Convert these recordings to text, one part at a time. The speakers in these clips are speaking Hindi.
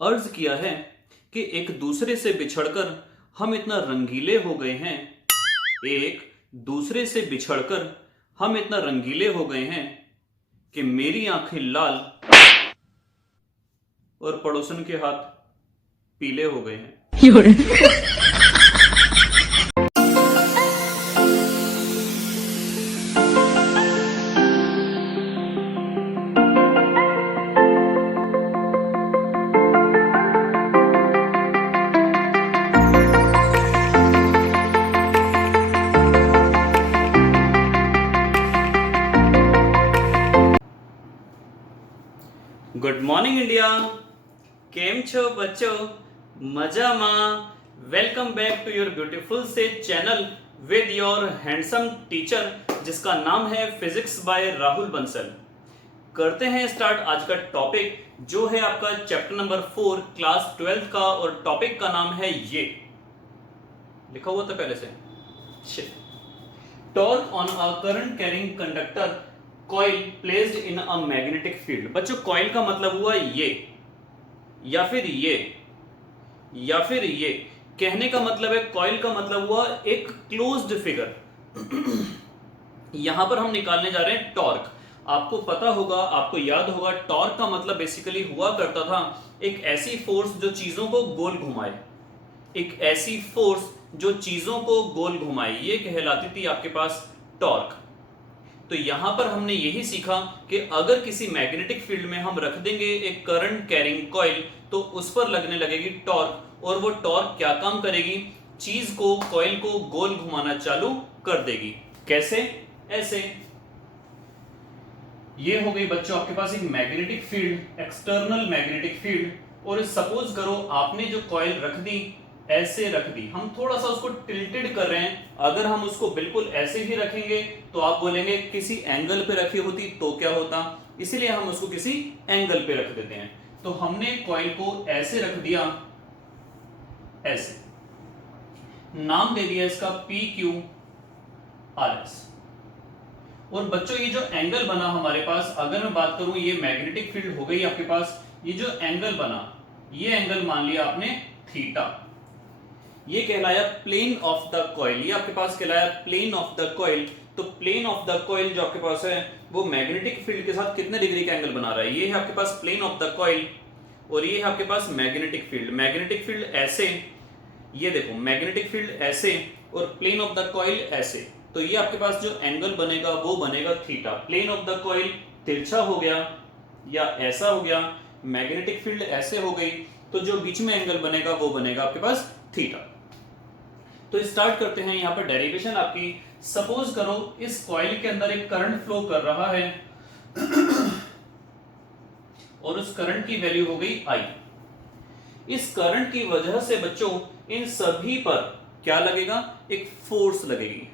अर्ज किया है कि एक दूसरे से बिछड़कर हम इतना रंगीले हो गए हैं। एक दूसरे से बिछड़कर हम इतना रंगीले हो गए हैं कि मेरी आंखें लाल और पड़ोसन के हाथ पीले हो गए हैं। Good morning India. केम छो बच्चों, मजाમાં? Welcome back to your beautiful से channel with your handsome teacher जिसका नाम है फिजिक्स बाय राहुल बंसल। करते हैं स्टार्ट आज का टॉपिक जो है आपका चैप्टर नंबर 4 क्लास 12th का, और टॉपिक का नाम है ये लिखा हुआ था पहले से, torque on a current carrying conductor coil placed in a magnetic field. बच्चों कॉइल का मतलब हुआ ये या फिर ये या फिर ये। कहने का मतलब है कॉइल का मतलब हुआ एक क्लोज्ड फिगर। यहां पर हम निकालने जा रहे हैं टॉर्क। आपको पता होगा, आपको याद होगा, टॉर्क का मतलब बेसिकली हुआ करता था एक ऐसी फोर्स जो चीजों को गोल घुमाए। एक ऐसी फोर्स जो चीजों को गोल घुमाए, ये कहलाती थी आपके पास टॉर्क। तो यहां पर हमने यही सीखा कि अगर किसी मैग्नेटिक फील्ड में हम रख देंगे एक करंट कैरिंग कॉइल तो उस पर लगने लगेगी टॉर्क, और वो टॉर्क क्या काम करेगी, चीज को, कॉइल को गोल घुमाना चालू कर देगी। कैसे? ऐसे। ये हो गई बच्चों आपके पास एक magnetic field, external magnetic field, और सपोज करो आपने जो कॉइल रख दी ऐसे रख दी, हम थोड़ा सा उसको टिल्टेड कर रहे हैं। अगर हम उसको बिल्कुल ऐसे ही रखेंगे तो आप बोलेंगे किसी एंगल पे रखी होती तो क्या होता, इसलिए हम उसको किसी एंगल पे रख देते हैं। तो हमने कॉइल को ऐसे रख दिया, ऐसे, नाम दे दिया इसका PQRS। और बच्चों ये जो एंगल बना हमारे पास, अगर मैं बात करूं, ये मैग्नेटिक फील्ड हो गई आपके पास, ये जो एंगल बना, ये एंगल मान लिया आपने थीटा। ये कहलाया प्लेन ऑफ द कॉइल। ये आपके पास कहलाया प्लेन ऑफ द कॉइल। तो प्लेन ऑफ द कॉइल जो आपके पास है वो मैग्नेटिक फील्ड के साथ कितने डिग्री का एंगल बना रहा है। ये है आपके पास प्लेन ऑफ द कॉइल, और ये है आपके पास मैग्नेटिक फील्ड। मैग्नेटिक फील्ड ऐसे, ये देखो मैग्नेटिक फील्ड ऐसे, और प्लेन ऑफ द कॉइल ऐसे। तो ये आपके पास जो एंगल बनेगा वो बनेगा theta. Plane of the coil तिरछा हो गया या ऐसा हो गया, मैग्नेटिक फील्ड ऐसे हो गई, तो जो बीच में एंगल बनेगा वो बनेगा आपके पास थीटा। तो स्टार्ट करते हैं यहां पर डेरिवेशन आपकी। सपोज करो इस कॉइल के अंदर एक करंट फ्लो कर रहा है और उस करंट की वैल्यू हो गई I। इस करंट की वजह से बच्चों इन सभी पर क्या लगेगा, एक फोर्स लगेगी।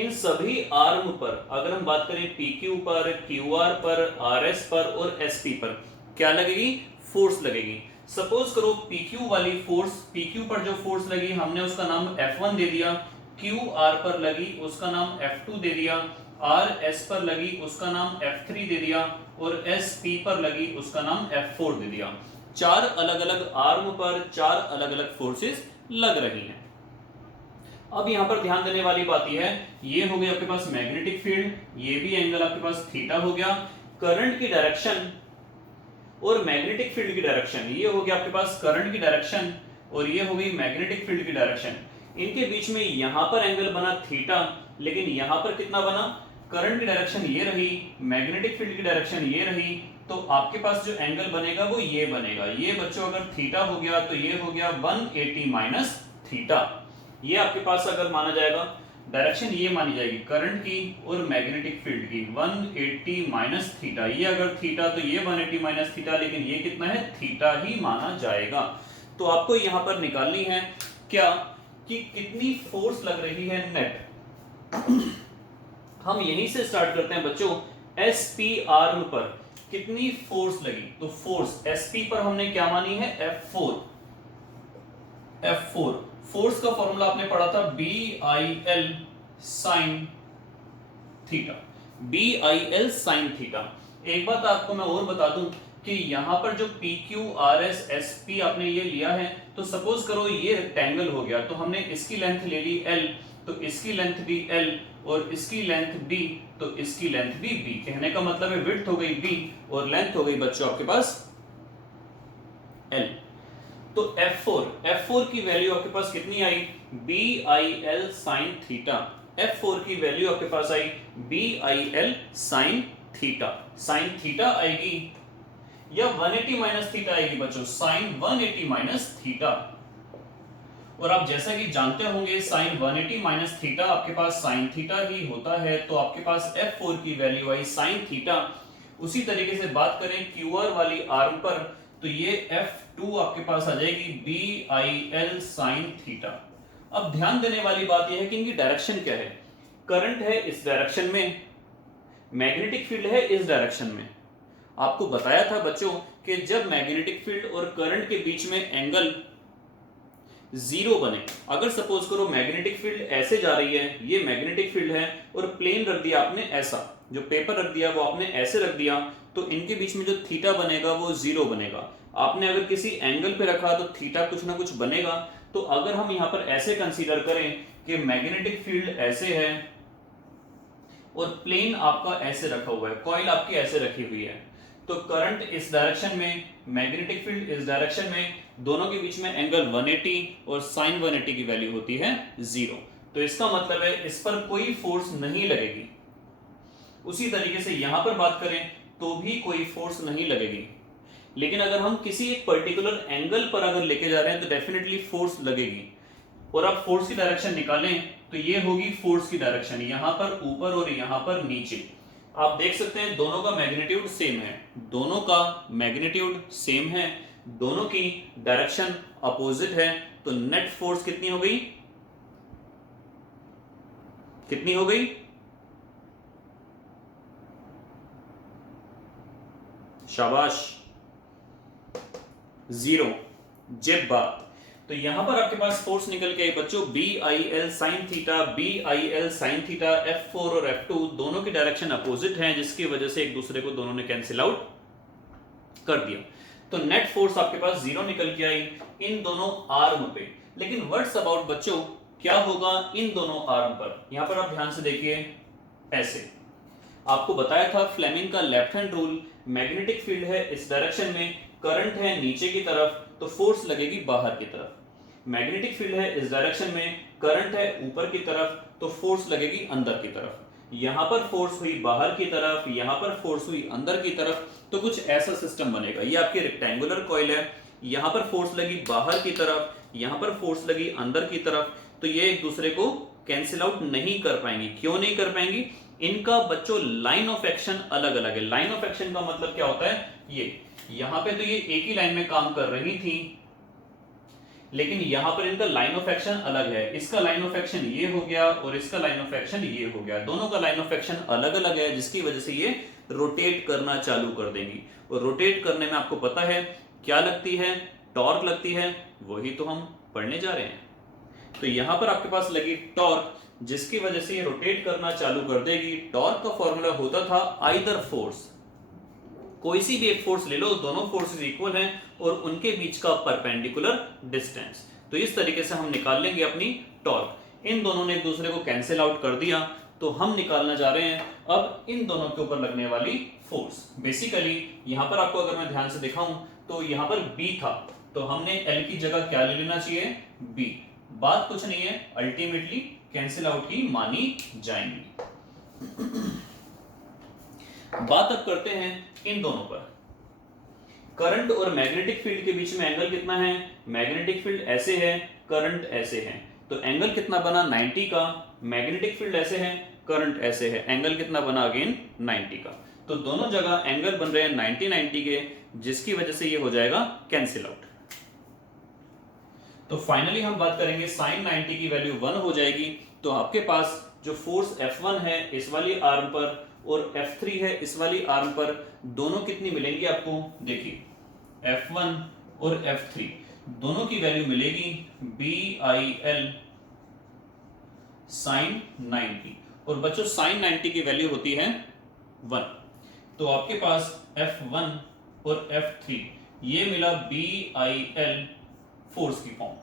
इन सभी आर्म पर, अगर हम बात करें PQ पर, QR पर, RS पर और SP पर, क्या लगेगी, फोर्स लगेगी। सपोज करो PQ वाली फोर्स, PQ पर जो फोर्स लगी हमने उसका नाम F1 दे दिया, QR पर लगी उसका नाम F2 दे दिया, RS पर लगी उसका नाम F3 दे दिया, और SP पर लगी उसका नाम F4 दे दिया। चार अलग अलग आर्म पर चार अलग अलग फोर्सेस लग रही हैं। अब यहां पर ध्यान देने वाली बात यह है, ये हो गई आपके पास मैग्नेटिक फील्ड, ये भी एंगल आपके पास थीटा हो गया। करंट की डायरेक्शन और मैग्नेटिक फील्ड की डायरेक्शन, ये हो गया आपके पास करंट की डायरेक्शन, और ये हो गई मैग्नेटिक फील्ड की डायरेक्शन। इनके बीच में यहां पर एंगल बना थीटा, लेकिन यहां पर कितना बना, करंट की डायरेक्शन ये रही, मैग्नेटिक फील्ड की डायरेक्शन ये रही, तो आपके पास जो एंगल बनेगा वो ये बनेगा। ये बच्चों अगर थीटा हो गया तो ये हो गया 180 माइनस थीटा। ये आपके पास अगर माना जाएगा, डायरेक्शन ये मानी जाएगी करंट की और मैग्नेटिक फील्ड की, 180 माइनस थीटा। ये अगर थीटा तो ये 180 माइनस थीटा, लेकिन ये कितना है, थीटा ही माना जाएगा। तो आपको यहां पर निकालनी है क्या, कि कितनी फोर्स लग रही है नेट। हम यहीं से स्टार्ट करते हैं बच्चों। SP आर्म पर कितनी फोर्स लगी, तो फोर्स SP पर हमने क्या मानी है, F4। फोर्स का फॉर्मूला आपने पढ़ा था BIL sine theta. BIL sine theta. एक बात आपको मैं और बता दूं, कि यहाँ पर जो P Q R S S P आपने ये लिया है, तो सपोज करो ये रेक्टेंगल हो गया, तो हमने इसकी लेंथ ले ली l, तो इसकी लेंथ भी l और इसकी लेंथ b, तो इसकी लेंथ भी b। कहने का मतलब है विड्थ हो गई b और लेंथ हो गई बच्चों आपके पास l। तो F4 की वैल्यू आपके पास कितनी आई, BIL sin थीटा। F4 की वैल्यू आपके पास आई BIL sin theta. sin theta आएगी या 180 माइनस थीटा आएगी बच्चों, sin 180 माइनस थीटा। और आप जैसा कि जानते होंगे sin 180 माइनस थीटा आपके पास sin थीटा ही होता है, तो आपके पास F4 की वैल्यू आई sin थीटा। उसी तरीके से बात करें QR वाली आर्म पर, तो ये F2 आपके पास आ जाएगी BIL sin थीटा। अब ध्यान देने वाली बात यह है कि इनकी डायरेक्शन क्या है। करंट है इस डायरेक्शन में, मैग्नेटिक फील्ड है इस डायरेक्शन में। आपको बताया था बच्चों कि जब मैग्नेटिक फील्ड और करंट के बीच में एंगल जीरो बने, अगर सपोज करो मैग्नेटिक फील्ड ऐसे जा रही है, ये मैग्नेटिक फील्ड है और प्लेन रख दिया आपने ऐसा, जो पेपर रख दिया वो आपने ऐसे रख दिया, तो इनके बीच में जो थीटा बनेगा वो जीरो बनेगा। आपने अगर किसी एंगल पे रखा तो थीटा कुछ ना कुछ बनेगा। तो अगर हम यहां पर ऐसे कंसीडर करें कि मैग्नेटिक फील्ड ऐसे है और प्लेन आपका ऐसे रखा हुआ है, कॉइल आपकी ऐसे रखी हुई है, तो करंट इस डायरेक्शन में, मैग्नेटिक फील्ड इस डायरेक्शन में, दोनों के बीच में एंगल 180 और sin 180 की वैल्यू होती है 0। तो इसका मतलब है इस पर कोई फोर्स नहीं लगेगी। उसी तरीके से यहां पर बात करें तो भी कोई फोर्स नहीं लगेगी, लेकिन अगर हम किसी एक पर्टिकुलर एंगल पर अगर लेके जा रहे हैं तो डेफिनेटली फोर्स लगेगी। और आप फोर्स की डायरेक्शन निकालें तो ये होगी फोर्स की डायरेक्शन, यहां पर ऊपर और यहां पर नीचे। आप देख सकते हैं दोनों का मैग्नीट्यूड सेम है, दोनों का मैग्नीट्यूड सेम है, दोनों की डायरेक्शन अपोजिट है, तो नेट फोर्स कितनी हो गई, कितनी हो गई, शाबाश, 0। जेब बात। तो यहां पर आपके पास फोर्स निकल के आई बच्चों BIL sin theta, BIL sin theta. F4 और F2 दोनों की डायरेक्शन अपोजिट हैं, जिसकी वजह से एक दूसरे को दोनों ने कैंसिल आउट कर दिया। तो नेट फोर्स आपके पास 0 निकल के आई इन दोनों आर्म पे। लेकिन व्हाट्स अबाउट बच्चों, क्या होगा इन दोनों आर्म पर। यहां पर आप ध्यान से देखिए, ऐसे आपको बताया था फ्लेमिंग का left hand rule, magnetic field है इस डायरेक्शन में, करंट है नीचे की तरफ, तो फोर्स लगेगी बाहर की तरफ। मैग्नेटिक फील्ड है इस डायरेक्शन में, करंट है ऊपर की तरफ, तो फोर्स लगेगी अंदर की तरफ। यहां पर फोर्स हुई बाहर की तरफ, यहां पर फोर्स हुई अंदर की तरफ, तो कुछ ऐसा सिस्टम बनेगा। ये आपकी रेक्टेंगुलर कॉइल है, यहां पर फोर्स लगी बाहर की तरफ, यहां पर फोर्स लगी अंदर की तरफ, तो ये एक दूसरे को कैंसिल आउट नहीं कर पाएंगी। क्यों नहीं कर पाएंगी, इनका बच्चों लाइन ऑफ एक्शन अलग अलग है। लाइन ऑफ एक्शन का मतलब क्या होता है, ये यहां पे तो ये एक ही लाइन में काम कर रही थी, लेकिन यहां पर इनका लाइन ऑफ एक्शन अलग है। इसका लाइन ऑफ एक्शन ये हो गया और इसका लाइन ऑफ एक्शन ये हो गया, दोनों का लाइन ऑफ एक्शन अलग अलग है, जिसकी वजह से ये रोटेट करना चालू कर देंगी। और रोटेट करने में आपको पता है क्या लगती है, टॉर्क लगती है, वही तो हम पढ़ने जा रहे हैं। तो यहां पर आपके पास लगी टॉर्क, जिसकी वजह से ये रोटेट करना चालू कर देगी। टॉर्क का फॉर्मूला होता था आइदर फोर्स, कोई सी भी एक फोर्स ले लो, दोनों फोर्सेस इक्वल हैं और उनके बीच का परपेंडिकुलर डिस्टेंस। तो इस तरीके से हम निकाल लेंगे अपनी टॉर्क। इन दोनों ने एक दूसरे को कैंसिल आउट कर दिया, तो हम निकालना जा रहे हैं अब इन दोनों के ऊपर लगने वाली फोर्स। बेसिकली यहां पर आपको अगर मैं ध्यान से दिखाऊं तो यहां पर B था, तो हमने L की जगह क्या ले लेना चाहिए, B। बात कुछ नहीं है, अल्टीमेटली कैंसिल आउट ही मानी जाएंगी। बात अब करते हैं इन दोनों पर। करंट और मैग्नेटिक फील्ड के बीच में एंगल कितना है, मैग्नेटिक फील्ड ऐसे है, करंट ऐसे है, तो एंगल कितना बना 90 का। मैग्नेटिक फील्ड ऐसे है, करंट ऐसे है, एंगल कितना बना अगेन 90 का। तो दोनों जगह एंगल बन रहे हैं 90 के, जिसकी वजह से ये हो जाएगा कैंसिल आउट। तो फाइनली हम बात करेंगे sin 90 की वैल्यू 1 हो जाएगी। तो आपके पास जो फोर्स F1 है इस वाली आर्म पर और F3 है इस वाली आर्म पर, दोनों कितनी मिलेंगी आपको, देखिए F1 और F3 दोनों की वैल्यू मिलेगी BIL sin 90। और बच्चों sin 90 की वैल्यू होती है 1। तो आपके पास F1 और F3, ये मिला BIL फोर्स की फॉर्म।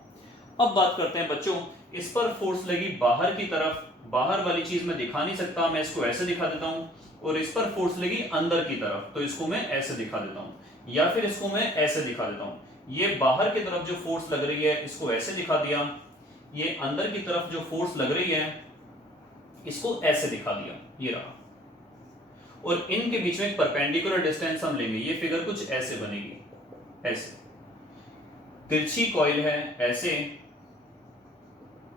अब बात करते हैं बच्चों, इस पर फोर्स लगी बाहर की तरफ, बाहर वाली चीज मैं दिखा नहीं सकता, मैं इसको ऐसे दिखा देता हूं, और इस पर फोर्स लगी अंदर की तरफ, तो इसको मैं ऐसे दिखा देता हूं, या फिर इसको मैं ऐसे दिखा देता हूं। ये बाहर की तरफ जो फोर्स लग रही है इसको ऐसे दिखा दिया, ये अंदर की तरफ जो फोर्स लग रही है इसको ऐसे दिखा दिया, ये रहा। और इनके बीच में एक परपेंडिकुलर डिस्टेंस हम लेंगे, ये फिगर कुछ ऐसे बनेगी, ऐसे तिरछी कॉइल है, ऐसे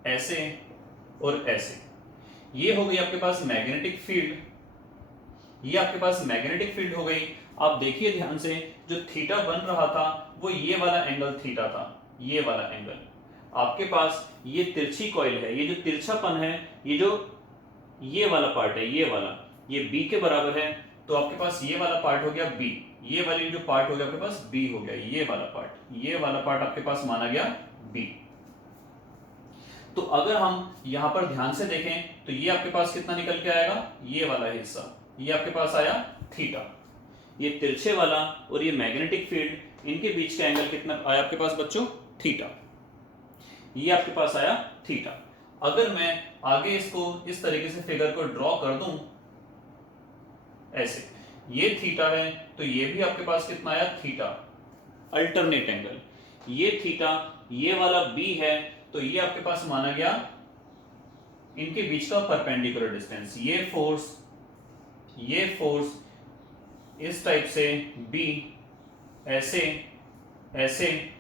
ऐसे और ऐसे। ये हो गई आपके पास मैग्नेटिक फील्ड, ये आपके पास मैग्नेटिक फील्ड हो गई। आप देखिए ध्यान से, जो थीटा बन रहा था वो ये वाला एंगल थीटा था, ये वाला एंगल। आपके पास ये तिरछी कॉइल है, ये जो तिरछापन है, ये जो ये वाला पार्ट है, ये वाला, ये b के बराबर है, तो आपके पास ये वाला पार्ट हो गया b, ये वाली जो पार्ट हो गया आपके पास b हो गया, ये वाला पार्ट, ये वाला पार्ट आपके पास माना गया b। तो अगर हम यहां पर ध्यान से देखें तो ये आपके पास कितना निकल के आएगा, ये वाला हिस्सा, ये आपके पास आया थीटा। ये तिरछे वाला और ये मैग्नेटिक फील्ड, इनके बीच का एंगल कितना आया आपके पास बच्चों, थीटा। ये आपके पास आया थीटा। अगर मैं आगे इसको इस तरीके से फिगर को ड्रॉ कर दूं ऐसे, ये थीटा है तो ये भी आपके पास कितना आया, थीटा, अल्टरनेट एंगल। ये थीटा, ये वाला b है, तो ये आपके पास माना गया इनके बीच का परपेंडिकुलर डिस्टेंस। ये फोर्स इस टाइप से b, ऐसे ऐसे,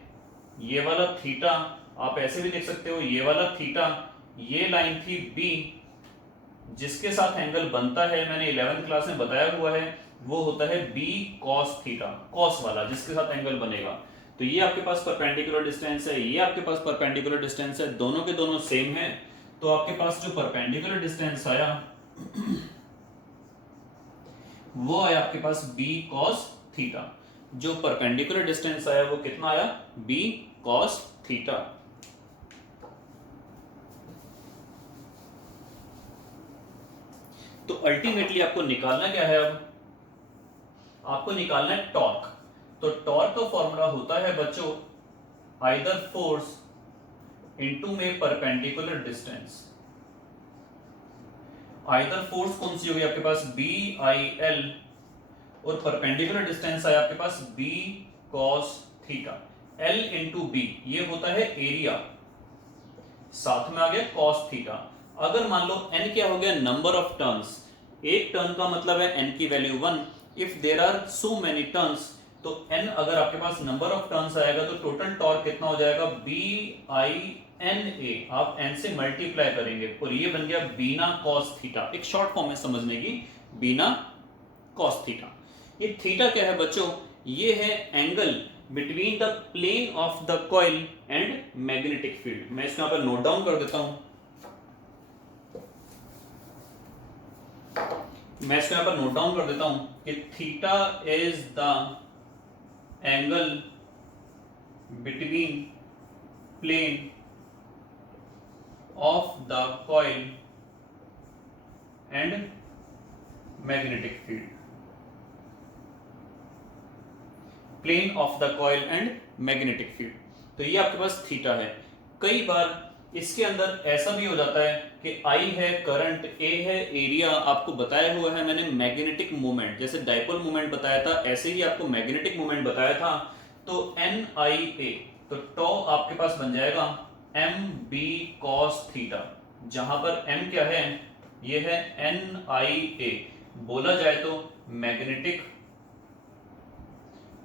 ये वाला थीटा आप ऐसे भी देख सकते हो, ये वाला थीटा, ये लाइन थी b, जिसके साथ एंगल बनता है मैंने 11th क्लास में बताया हुआ है, वो होता है b cos थीटा, cos वाला जिसके साथ एंगल बनेगा। तो ये आपके पास परपेंडिकुलर डिस्टेंस है, ये आपके पास परपेंडिकुलर डिस्टेंस है, दोनों के दोनों सेम है। तो आपके पास जो परपेंडिकुलर डिस्टेंस आया वो आया आपके पास b cos थीटा। जो परपेंडिकुलर डिस्टेंस आया वो कितना आया, b cos थीटा। तो अल्टीमेटली आपको निकालना क्या है, अब आपको निकालना है टॉर्क। तो टॉर्क का फॉर्मूला होता है बच्चों आइदर फोर्स इनटू में परपेंडिकुलर डिस्टेंस। आइदर फोर्स कौन सी होगी आपके पास, BIL, और परपेंडिकुलर डिस्टेंस आया आपके पास b cos theta. L into b ये होता है एरिया, साथ में आ गया cos थीटा। अगर मान लो n क्या हो गया, नंबर ऑफ टर्न्स, एक टर्न का मतलब है n की value 1, if there are so many turns, तो n अगर आपके पास नंबर ऑफ टर्न्स आएगा तो टोटल टॉर्क कितना हो जाएगा, BINA, आप n से मल्टीप्लाई करेंगे और ये बन गया बीना cos थीटा। एक शॉर्ट फॉर्म है समझने की, बीना cos थीटा। ये थीटा क्या है बच्चों, ये है angle between the plane of the coil and magnetic field. मैं इसको यहां पर नोट डाउन कर देता हूं, मैं इसको यहां पर नोट डाउन कर देता हूं कि theta is the angle between plane of the coil and magnetic field, plane of the coil and magnetic field. तो ये आपके पास थीटा है। कई बार इसके अंदर ऐसा भी हो जाता है कि I है करंट, A है एरिया, आपको बताया हुआ है मैंने मैग्नेटिक मोमेंट, जैसे डाइपोल मोमेंट बताया था ऐसे ही आपको मैग्नेटिक मोमेंट बताया था। तो NIA, तो टॉ आपके पास बन जाएगा MB cos थीटा, जहां पर M क्या है, ये है NIA, बोला जाए तो मैग्नेटिक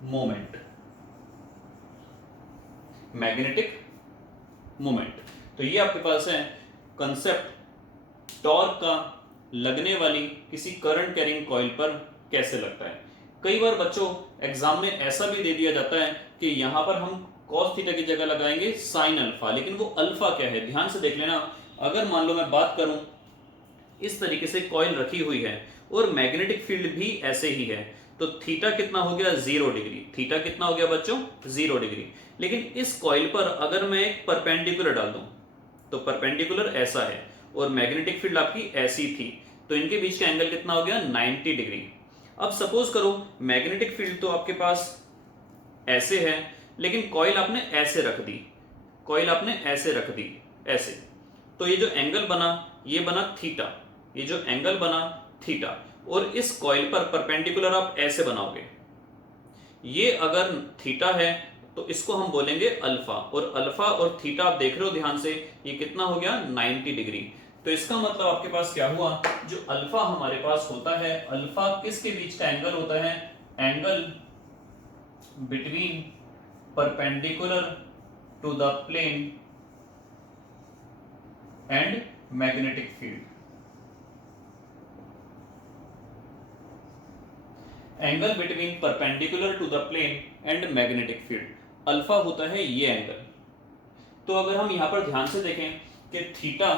मोमेंट, मैग्नेटिक मोमेंट। तो ये आपके पास है कंसेप्ट टॉर्क का लगने वाली किसी करंट कैरिंग कॉइल पर कैसे लगता है। कई बार बच्चों एग्जाम में ऐसा भी दे दिया जाता है कि यहां पर हम cos थीटा की जगह लगाएंगे sin अल्फा, लेकिन वो अल्फा क्या है ध्यान से देख लेना। अगर मान लो मैं बात करूं, इस तरीके से कॉइल रखी हुई है और मैग्नेटिक फील्ड भी ऐसे ही है, तो थीटा कितना हो गया, 0 डिग्री। थीटा कितना हो गया बच्चों, 0 डिग्री। लेकिन इस कॉइल पर अगर मैं एक परपेंडिकुलर डाल दूं, तो परपेंडिकुलर ऐसा है और मैग्नेटिक फील्ड आपकी ऐसी थी, तो इनके बीच का एंगल कितना हो गया, 90 डिग्री। अब सपोज करो मैग्नेटिक फील्ड तो आपके पास ऐसे है, लेकिन कॉइल आपने ऐसे रख दी, कॉइल आपने ऐसे रख दी, ऐसे, तो ये जो एंगल बना ये बना थीटा, ये जो एंगल बना थीटा, और इस कॉइल पर परपेंडिकुलर आप ऐसे बनाओगे, ये अगर थीटा है तो इसको हम बोलेंगे अल्फा, और अल्फा और थीटा आप देख रहे हो ध्यान से, ये कितना हो गया 90 डिग्री। तो इसका मतलब आपके पास क्या हुआ, जो अल्फा हमारे पास होता है, अल्फा किसके बीच का एंगल होता है, angle between perpendicular to the plane and magnetic field, angle between perpendicular to the plane and magnetic field, alpha होता है ये एंगल। तो अगर हम यहां पर ध्यान से देखें कि थीटा,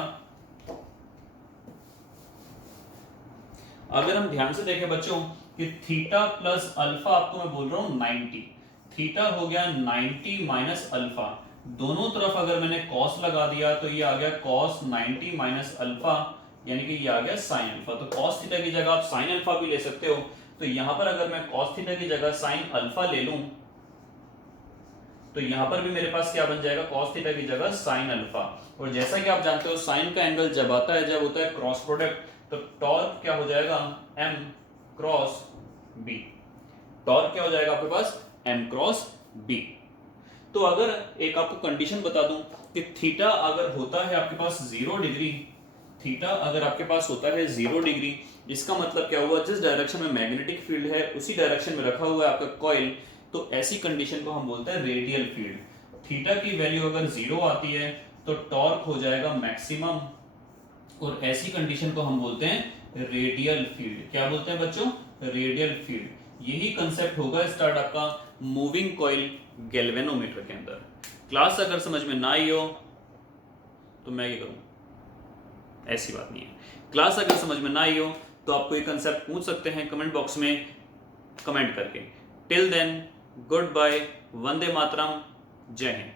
अगर हम ध्यान से देखें बच्चों कि थीटा प्लस अल्फा, आपको मैं बोल रहा हूं 90, थीटा हो गया 90 माइनस अल्फा, दोनों तरफ अगर मैंने कॉस लगा दिया तो ये आ गया कॉस 90 माइनस अल्फा, यानी कि ये आ गया साइन अल्फा। तो कॉस थीटा की जगह आप साइन अल्फा भी ले सकते हो, तो यहां पर अगर मैं कॉस थीटा की जगह साइन अल्फा ले लूं तो यहां पर भी मेरे पास क्या बन जाएगा, कॉस थीटा की जगह साइन अल्फा। और जैसा कि आप जानते हो साइन का एंगल जब आता है, जब होता है क्रॉस प्रोडक्ट, तो टॉर्क क्या हो जाएगा, m क्रॉस b, टॉर्क क्या हो जाएगा आपके पास, m क्रॉस b। तो अगर एक आपको कंडीशन बता दूं कि थीटा अगर होता है आपके पास 0 डिग्री, थीटा अगर आपके पास होता है 0 डिग्री, इसका मतलब क्या हुआ, जिस डायरेक्शन में मैग्नेटिक फील्ड है उसी डायरेक्शन में रखा हुआ है आपका कॉइल, तो ऐसी कंडीशन को हम बोलते हैं रेडियल फील्ड। थीटा की वैल्यू अगर 0 आती है तो टॉर्क हो जाएगा मैक्सिमम, और ऐसी कंडीशन को हम बोलते हैं रेडियल फील्ड। क्या बोलते हैं बच्चों, रेडियल फील्ड। यही कंसेप्ट होगा स्टार्ट आपका मूविंग कॉइल गैल्वेनोमीटर के अंदर। क्लास अगर समझ में ना आई हो तो मैं क्या करूं, ऐसी बात नहीं है। क्लास अगर समझ में ना आई हो तो आपको ये कंसेप्ट पूछ सकते हैं कमेंट बॉक्स में कमेंट करके। Till then good bye, Vande Mataram, जय हिंद।